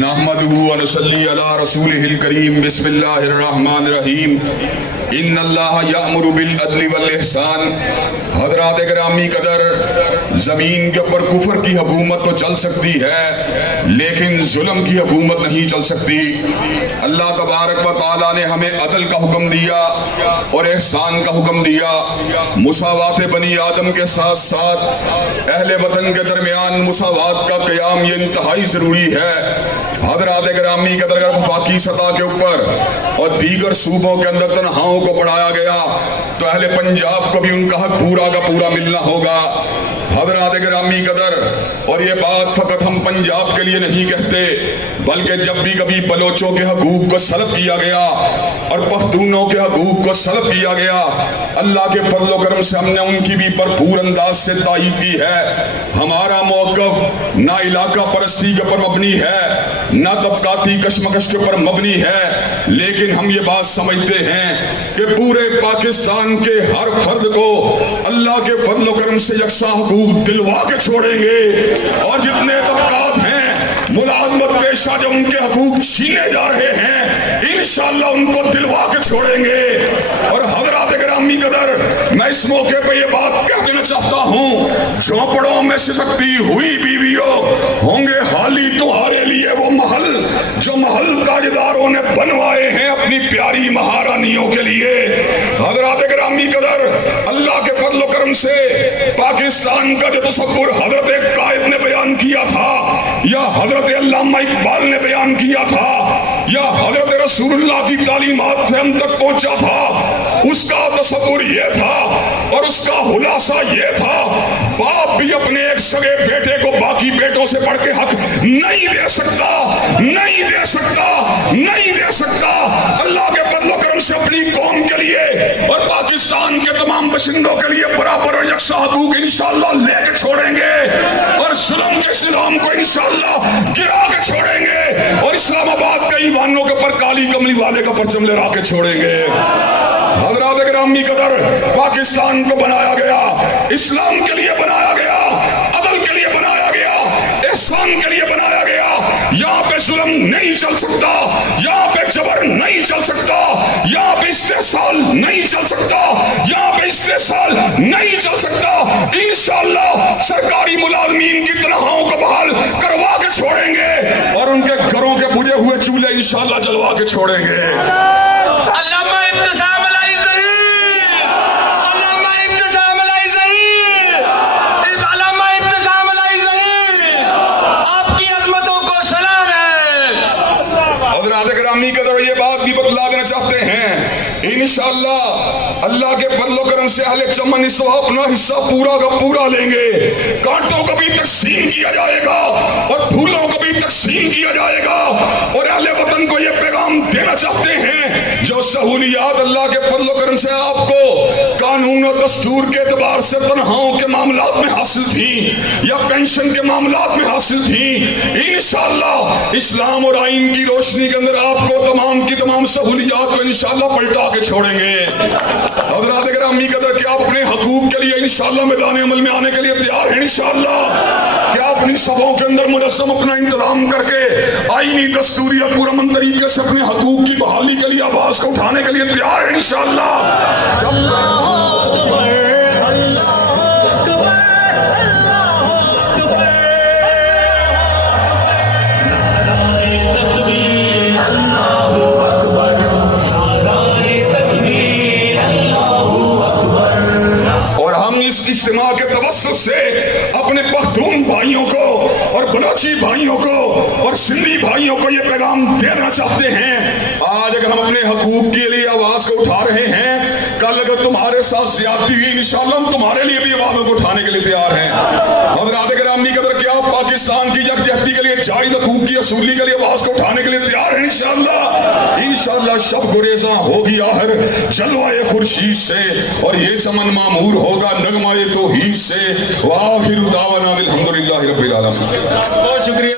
نحمدہ و نصلی علی رسولہ الکریم بسم اللہ الرحمن الرحیم ان اللہ یأمر بالعدل والاحسان۔ حضرات گرامی قدر، زمین کے اوپر کفر کی حکومت تو چل سکتی ہے لیکن ظلم کی حکومت نہیں چل سکتی۔ اللہ تبارک و تعالیٰ نے ہمیں عدل کا حکم دیا اور احسان کا حکم دیا۔ مساوات بنی آدم کے ساتھ ساتھ اہل وطن کے درمیان مساوات کا قیام یہ انتہائی ضروری ہے۔ حضرات گرامی قدر، اگر وفاقی سطح کے اوپر اور دیگر صوبوں کے اندر تنہاؤں کو بڑھایا گیا تو اہل پنجاب کو بھی ان کا حق پورا کا پورا ملنا ہوگا۔ حضرات گرامی قدر، اور یہ بات فقط ہم پنجاب کے لیے نہیں کہتے بلکہ جب بھی کبھی بلوچوں کے حقوق کو سلب کیا گیا اور پختونوں کے حقوق کو سلب کیا گیا، اللہ کے فضل و کرم سے ہم نے ان کی بھی بھرپور انداز سے تائید کی ہے۔ ہمارا موقف نہ علاقہ پرستی کے اوپر مبنی ہے، نہ طبقاتی کشمکش کے اوپر مبنی ہے، لیکن ہم یہ بات سمجھتے ہیں کہ پورے پاکستان کے ہر فرد کو اللہ کے فضل و کرم سے یکساں حقوق دلوا کے چھوڑیں گے، اور جتنے طبقات ہیں ملازمت پیشہ جو ان کے حقوق چھینے جا رہے ہیں انشاءاللہ ان کو دلوا کے چھوڑیں گے۔ اور حضرات گرامی قدر، میں اس موقع پہ یہ بات کہہ دینا چاہتا ہوں، جھونپڑوں میں سسکتی ہوئی بیویوں ہوں گے حالی تمہارے لیے وہ محل جو محل تاجداروں نے بنوائے ہیں اپنی پیاری مہارانیوں کے لیے۔ حضرات گرامی قدر، اللہ کے فضل و کرم سے پاکستان کا جو تصور حضرت قائد نے بیان کیا تھا یا حضرت علامہ اقبال نے بیان کیا تھا یا حضرت رسول اللہ کی تعلیمات سے ہم تک پہنچا تھا، اس کا تصور یہ تھا اور اس کا خلاصہ یہ تھا، باپ بھی اپنے ایک سگے بیٹے کو باقی بیٹوں سے بڑھ کے حق نہیں دے سکتا، نہیں دے سکتا، نہیں دے سکتا۔ اللہ کے فضل و کرم سے اپنی قوم کے لیے اور پاکستان کے تمام باشندوں کے لیے برابر اور یکساں حقوق انشاءاللہ لے کے چھوڑیں گے، اور ظلم کے اسلام کو انشاءاللہ گرا کے چھوڑیں گے، اور اسلام آباد کے ایوانوں کے پر کالی کملی والے کا پرچم لہرا کے چھوڑیں گے۔ حضرات گرامی قدر، پاکستان کو بنایا گیا، اسلام کے لیے بنایا گیا، عدل کے لیے بنایا گیا، احسان کے لیے بنایا گیا۔ یہاں پہ ظلم نہیں چل سکتا، یہاں پہ جبر نہیں چل سکتا، یہاں پہ استحصال نہیں چل سکتا، یہاں پہ استحصال نہیں چل سکتا۔ انشاءاللہ سرکاری ملازمین کی تنخواہوں کو بحال کروا کے چھوڑیں گے، اور ان کے گھروں کے بجھے ہوئے چولہے انشاءاللہ جلوا کے چھوڑیں گے۔ علامہ ابتسام علی ظہیر، علامہ ابتسام علی ظہیر، علامہ ابتسام علی ظہیر، آپ کی عظمتوں کو سلام ہے۔ حضرات گرامی قدر، یہ بات بھی بتلا دینا چاہتے ہیں، انشاءاللہ اللہ کے فضل و کرم سے اہل چمن اس وقت اپنا حصہ پورا کا پورا لیں گے۔ کانٹوں کو بھی تقسیم کیا جائے گا اور پھولوں کو بھی تقسیم کیا جائے گا، اور اہل وطن کو یہ پیغام دینا چاہتے ہیں، جو سہولیات اللہ کے فضل و کرم سے آپ کو قانون و دستور کے اعتبار سے تنخواہوں کے معاملات میں حاصل تھیں یا پینشن کے معاملات میں حاصل تھیں، انشاءاللہ اسلام اور آئین کی روشنی کے اندر آپ کو تمام کی تمام سہولیات کو انشاءاللہ پلٹا کے چھوڑیں گے۔ حضرات گرامی قدر، کہ آپ اپنے حقوق کے لیے انشاءاللہ میدان عمل میں آنے کے لیے تیار ہیں انشاءاللہ، کہ آپ اپنی صفوں کے اندر منظم اپنا انتظام کر کے آئینی دستوری اور پرامن طریقے سے اپنے حقوق کی بحالی کے لیے آواز کو اٹھانے کے لیے تیار ہیں انشاءاللہ۔ اجتماع کے توسط سے اپنے پختون بھائیوں کو اور بلوچی بھائیوں کو اور سندھی بھائیوں کو یہ پیغام دینا چاہتے ہیں، آج اگر ہم اپنے حقوق کے لیے آواز کو اٹھا رہے ہیں، کل اگر تمہارے ساتھ زیادتی ہوئی انشاءاللہ ہم تمہارے لیے بھی آوازوں کو اٹھانے کے لیے تیار ہیں۔ حضرات گرامی قدر، کیا آپ پاکستان کی یکجہتی کے لیے جائز حقوق کی اصولی کے لیے آواز کو اٹھانے کے لیے تیار ہیں انشاءاللہ؟ انشاءاللہ شب گریزاں ہوگی آخر جلوائے خورشید سے، اور یہ چمن معمور ہوگا نغمہ توحید سے۔ وآخر دعوانا الحمدللہ رب العالمین۔ بہت شکریہ۔